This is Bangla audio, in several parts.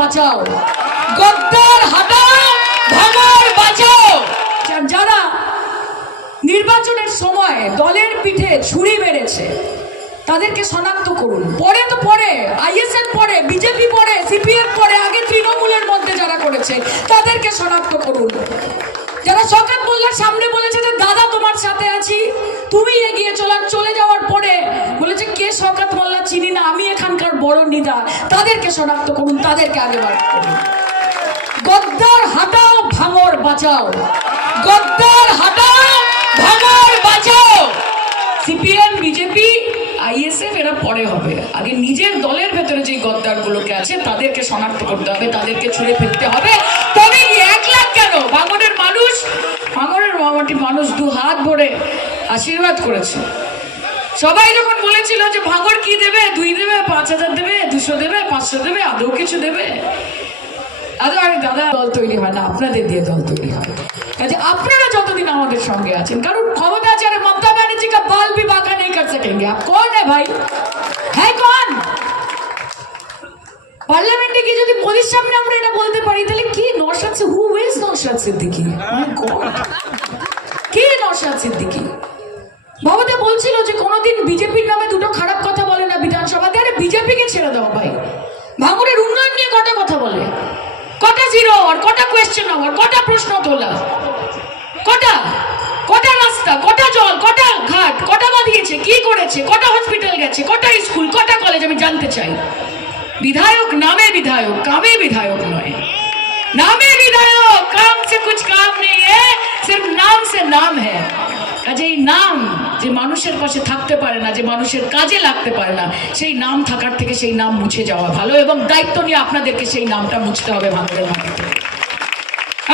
বাঁচাও। গদ্দার হাটাও, ভাঙর বাঁচাও। যারা নির্বাচনের সময় দলের পিঠে ছুরি মেরেছে, তাদেরকে শনাক্ত করুন। পরে তো পরে আইএসএফ পরে, বিজেপি পরে, সিপিএম পরে, আগে তৃণমূলের মধ্যে যারা করেছে, তাদেরকে শনাক্ত করুন। যারা শকাত মোল্লার সামনে বলেছে যে, দাদা, তোমার সাথে আছি, তুমি বড় নিদা তাদেরকে শনাক্ত করুন, তাদেরকে আগে করুন। গদ্দার হাটাও, ভাঙর বাঁচাও। গদ্দার হাটাও, ভাঙর বাঁচাও। সিপিএম, বিজেপি, আইএসএফ, এরা পরে হবে। আগে নিজের দলের ভেতরে যে গদ্দারগুলোকে আছে, তাদেরকে শনাক্ত করতে হবে, তাদেরকে ছুঁড়ে ফেলতে হবে। তবে এক লাখ কেন? ভাঙনের মানুষ ভাঙনের মামাটি মানুষ দু হাত ভরে আশীর্বাদ করেছে। সবাই যখন বলেছিল যে ভাঙর কি দেবে? দুই দেবে, পাঁচ হাজার দেবে, দুশো দেবে, পাঁচশো দেবে, আদৌ কিছু দেবে? আদৌ আরে দাদা, দল তৈরি হয় না, আপনাদের দিয়ে দল তৈরি হয়। কাজে আপনারা যতদিন আমাদের সঙ্গে আছেন, কারণ ক্ষমতা আছে আরে মমতা ব্যানার্জি কা বাল ভি বাঁকা নেই কর সকেঙ্গে আপ কোন হ্যাঁ ভাই। হ্যাঁ কোন পার্লামেন্টে গিয়ে যদি মোদির সামনে আমরা এটা বলতে পারি, তাহলে কি নৌশাদ হু ইজ নৌশাদ সিদ্দিকি? কি নৌশাদ সিদ্দিকি? বলছিল যে কোনোদিন বিজেপির নামে দুটো খারাপ কথা বলে না বিধানসভাতে, আরে বিজেপিকে ছেড়ে দাও ভাই। ভাঙড়ের উন্নয়ন নিয়ে কটা কথা বলে? কটা জিরো আর কটা কোয়েশ্চেন আওয়ার কটা প্রশ্ন তোলা? কটা? কটা রাস্তা, কটা জল, কটা ঘাট, কটা বাঁধিয়েছে কি করেছে, কটা হসপিটাল গেছে, কটা স্কুল কটা কলেজ আমি জানতে চাই। বিধায়ক নামে বিধায়ক, কামে বিধায়ক নয়। নামে বিধায়ক কাম সে কুছ কাম নেই है सिर्फ नाम से नाम है কাজে এই নাম যে মানুষের পাশে থাকতে পারে না যে মানুষের কাজে লাগতে পারে না সেই নাম থাকার থেকে সেই নাম মুছে যাওয়া ভালো এবং দায়িত্ব নিয়ে আপনাদেরকে সেই নামটা মুছতে হবে ভাঙড়ের মাটিতে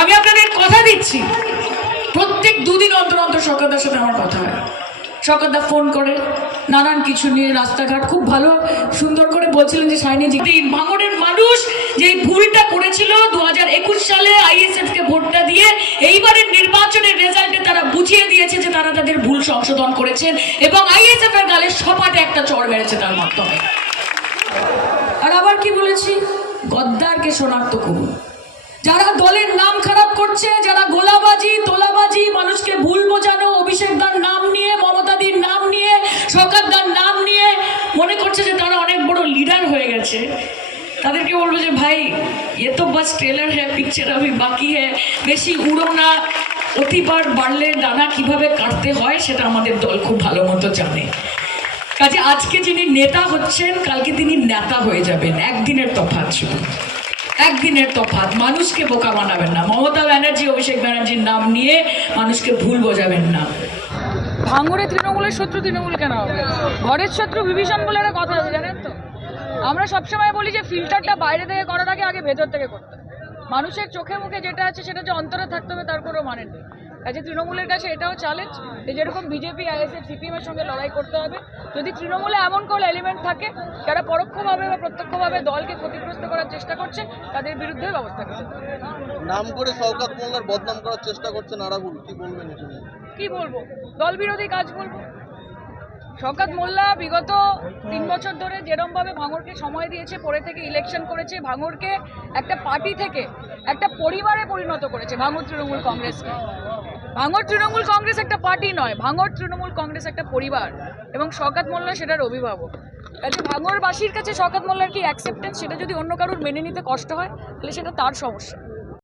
আমি আপনাদের কথা দিচ্ছি প্রত্যেক দুদিন অন্তর অন্তর সকালদার সাথে আমার কথা হয় সকালদা ফোন করে নানান কিছু নিয়ে রাস্তাঘাট খুব ভালো সুন্দর করে বলছিলেন যে সাইনি জিতে ভাঙড়ের মানুষ যে এই ভুলটা করেছিল দু হাজার একুশ সালে আইএসএফ কে ভোটটা দিয়ে এইবারের নির্বাচনের রেজাল্টে তারা বুঝিয়ে দিয়েছে যে তারা তাদের ভুল সংশোধন করেছেন এবং আইএসএফ এর গালে সপাটে একটা চড় মেরেছে তার মাধ্যমে। আর আবার কি বলেছি? গদ্দারকে শনাক্ত করুন। যারা দলের নাম খারাপ করছে, যারা গোলাবাজি, তোলাবাজি, মানুষকে ভুল বোঝানো অভিষেক দার নাম নিয়ে, মমতাদির নাম নিয়ে সকারদার নাম নিয়ে মনে করছে যে তারা অনেক বড় লিডার হয়ে গেছে। তাদেরকে বলব যে, ভাই, এ তো বাস ট্রেলার হ্যাঁ পিকচার আমি, বাকি হ্যাঁ। বেশি উড়ো না। অতিবার বাড়লে ডানা কীভাবে কাটতে হয়, সেটা আমাদের দল খুব ভালো মতো জানে। কাজে আজকে যিনি নেতা হচ্ছেন, কালকে তিনি নেতা হয়ে যাবেন। একদিনের তফাৎ শুধু। একদিনের তফাৎ। মানুষকে বোকা বানাবেন না। মমতা ব্যানার্জি, অভিষেক ব্যানার্জির নাম নিয়ে মানুষকে ভুল বোঝাবেন না। ভাঙড়ে তৃণমূলের শত্রু তৃণমূল কেন হবে? ঘরের শত্রু বিভীষণ বলে একটা কথা আছে, জানেন তো? আমরা সবসময় বলি যে ফিল্টারটা বাইরে থেকে করার আগে আগে ভেতর থেকে করতে। মানুষের চোখে মুখে যেটা আছে সেটা যে অন্তরে থাকতে হবে তার কোনো মানে নেই। কাজে তৃণমূলের কাছে এটাও চ্যালেঞ্জ যে যেরকম বিজেপি আইএসএফ সিপিএমের সঙ্গে লড়াই করতে হবে। যদি তৃণমূলে এমন কোনো এলিমেন্ট থাকে যারা পরোক্ষভাবে বা প্রত্যক্ষভাবে দলকে ক্ষতিগ্রস্ত করার চেষ্টা করছে তাদের বিরুদ্ধে ব্যবস্থা করতে নাম করে মোল্লার বদনাম করার চেষ্টা করছে আরাবুল কি বলবেন কি বলব? দল বিরোধী কাজ বলব? শওকত মোল্লা বিগত তিন বছর ধরে যেরমভাবে ভাঙরকে সময় দিয়েছে, পরে থেকে ইলেকশন করেছে, ভাঙড়কে একটা পার্টি থেকে একটা পরিবারে পরিণত করেছে ভাঙড় তৃণমূল কংগ্রেসকে। ভাঙর তৃণমূল কংগ্রেস একটা পার্টি নয় ভাঙর তৃণমূল কংগ্রেস একটা পরিবার এবং শওকত মোল্লা সেটার অভিভাবক। কাজে ভাঙরবাসীর কাছে শওকত মোল্লার কি অ্যাকসেপ্টেন্স সেটা যদি অন্য কারোর মেনে নিতে কষ্ট হয়, তাহলে সেটা তার সমস্যা।